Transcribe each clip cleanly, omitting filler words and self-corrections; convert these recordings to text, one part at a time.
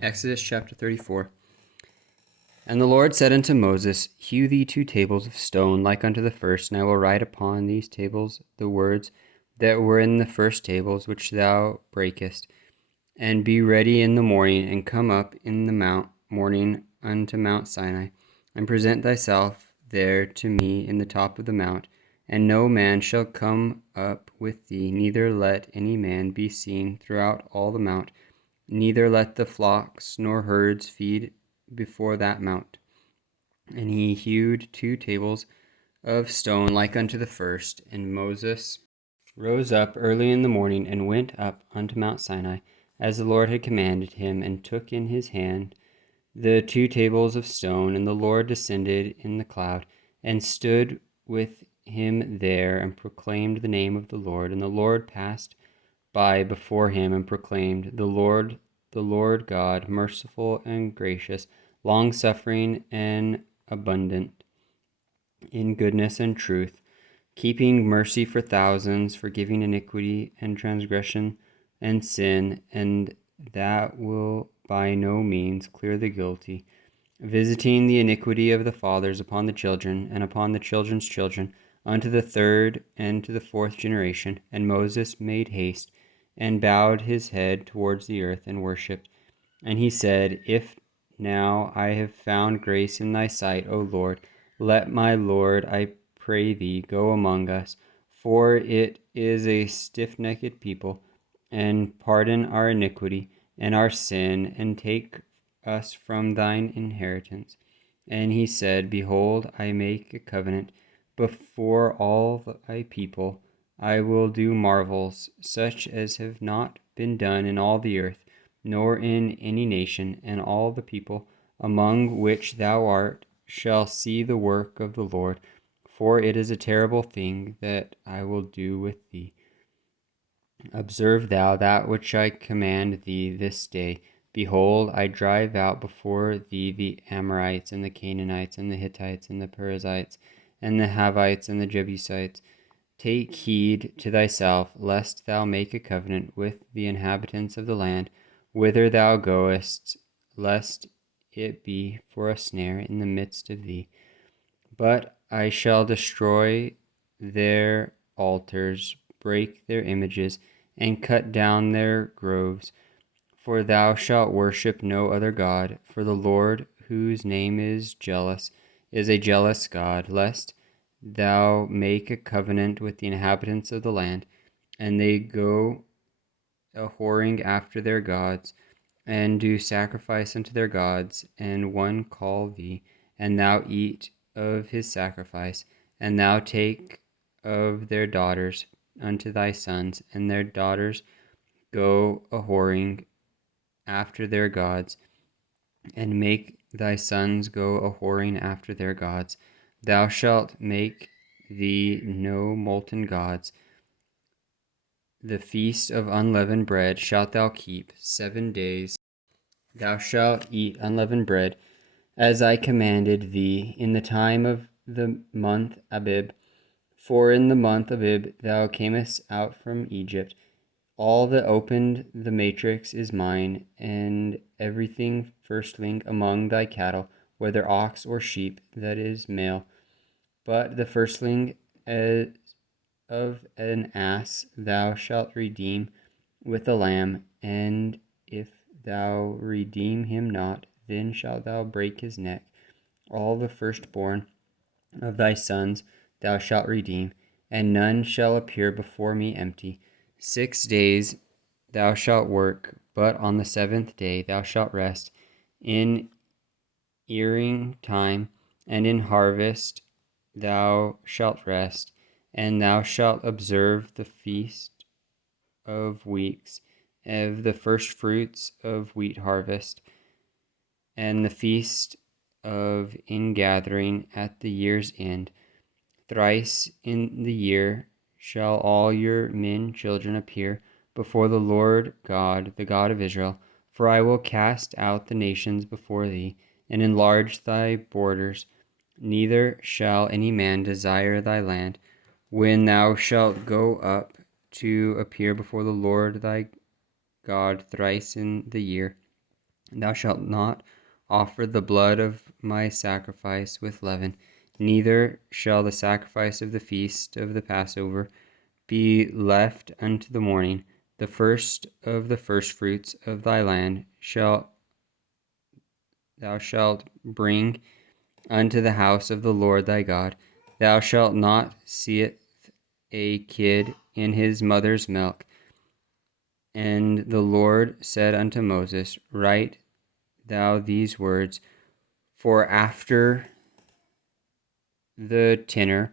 Exodus chapter 34. And the Lord said unto Moses, Hew thee 2 tables of stone like unto the first, and I will write upon these tables the words that were in the first tables which thou breakest. And be ready in the morning, and come up in the morning unto Mount Sinai, and present thyself there to me in the top of the mount. And no man shall come up with thee, neither let any man be seen throughout all the mount, neither let the flocks nor herds feed before that mount. And he hewed 2 tables of stone like unto the first. And Moses rose up early in the morning, and went up unto Mount Sinai, as the Lord had commanded him, and took in his hand the 2 tables of stone. And the Lord descended in the cloud, and stood with him there, and proclaimed the name of the Lord. And the Lord passed by before him, and proclaimed, the Lord God, merciful and gracious, long-suffering and abundant in goodness and truth, keeping mercy for thousands, forgiving iniquity and transgression and sin, and that will by no means clear the guilty, visiting the iniquity of the fathers upon the children, and upon the children's children, unto the 3rd and to the 4th generation. And Moses made haste, and bowed his head towards the earth, and worshipped. And he said, If now I have found grace in thy sight, O Lord, let my Lord, I pray thee, go among us, for it is a stiff-necked people, and pardon our iniquity and our sin, and take us from thine inheritance. And he said, Behold, I make a covenant before all thy people. I will do marvels, such as have not been done in all the earth, nor in any nation, and all the people among which thou art shall see the work of the Lord, for it is a terrible thing that I will do with thee. Observe thou that which I command thee this day. Behold, I drive out before thee the Amorites, and the Canaanites, and the Hittites, and the Perizzites, and the Hivites, and the Jebusites. Take heed to thyself, lest thou make a covenant with the inhabitants of the land whither thou goest, lest it be for a snare in the midst of thee. But I shall destroy their altars, break their images, and cut down their groves. For thou shalt worship no other God, for the Lord, whose name is jealous, is a jealous God, lest thou make a covenant with the inhabitants of the land, and they go a-whoring after their gods, and do sacrifice unto their gods, and one call thee, and thou eat of his sacrifice, and thou take of their daughters unto thy sons, and their daughters go a-whoring after their gods, and make thy sons go a-whoring after their gods. Thou shalt make thee no molten gods. The feast of unleavened bread shalt thou keep 7 days. Thou shalt eat unleavened bread, as I commanded thee, in the time of the month Abib. For in the month Abib thou camest out from Egypt. All that opened the matrix is mine, and everything firstling among thy cattle, whether ox or sheep, that is male. But the firstling of an ass thou shalt redeem with a lamb, and if thou redeem him not, then shalt thou break his neck. All the firstborn of thy sons thou shalt redeem, and none shall appear before me empty. 6 days thou shalt work, but on the 7th day thou shalt rest, in earing time and in harvest thou shalt rest, and thou shalt observe the feast of weeks, of the first fruits of wheat harvest, and the feast of ingathering at the year's end. Thrice in the year shall all your men children appear before the Lord God, the God of Israel. For I will cast out the nations before thee, and enlarge thy borders. Neither shall any man desire thy land, when thou shalt go up to appear before the Lord thy God thrice in the year. Thou shalt not offer the blood of my sacrifice with leaven, neither shall the sacrifice of the feast of the Passover be left unto the morning. The first of the firstfruits of thy land thou shalt bring unto the house of the Lord thy God. Thou shalt not seeth a kid in his mother's milk. And the Lord said unto Moses, Write thou these words, for after the tenor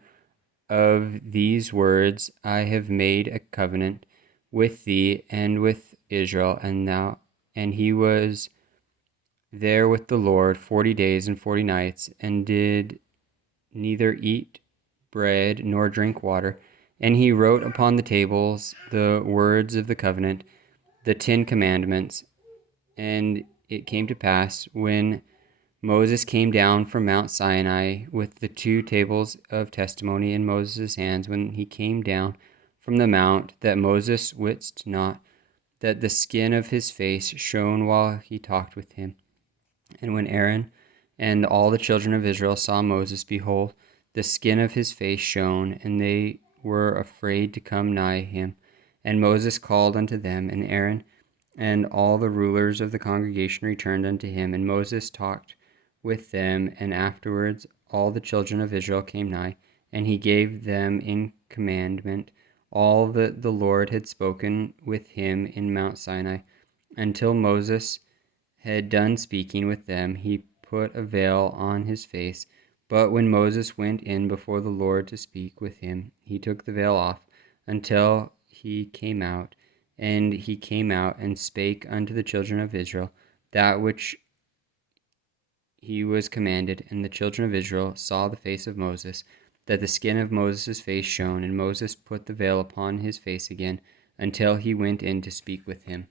of these words I have made a covenant with thee and with Israel. And he was there with the Lord 40 days and 40 nights, and did neither eat bread nor drink water. And he wrote upon the tables the words of the covenant, the 10 commandments. And it came to pass, when Moses came down from Mount Sinai with the 2 tables of testimony in Moses' hands, when he came down from the mount, that Moses wist not that the skin of his face shone while he talked with him. And when Aaron and all the children of Israel saw Moses, behold, the skin of his face shone, and they were afraid to come nigh him. And Moses called unto them, and Aaron and all the rulers of the congregation returned unto him. And Moses talked with them, and afterwards all the children of Israel came nigh, and he gave them in commandment all that the Lord had spoken with him in Mount Sinai. Until Moses had done speaking with them, he put a veil on his face. But when Moses went in before the Lord to speak with him, he took the veil off until he came out. And he came out and spake unto the children of Israel that which he was commanded. And the children of Israel saw the face of Moses, that the skin of Moses' face shone. And Moses put the veil upon his face again until he went in to speak with him.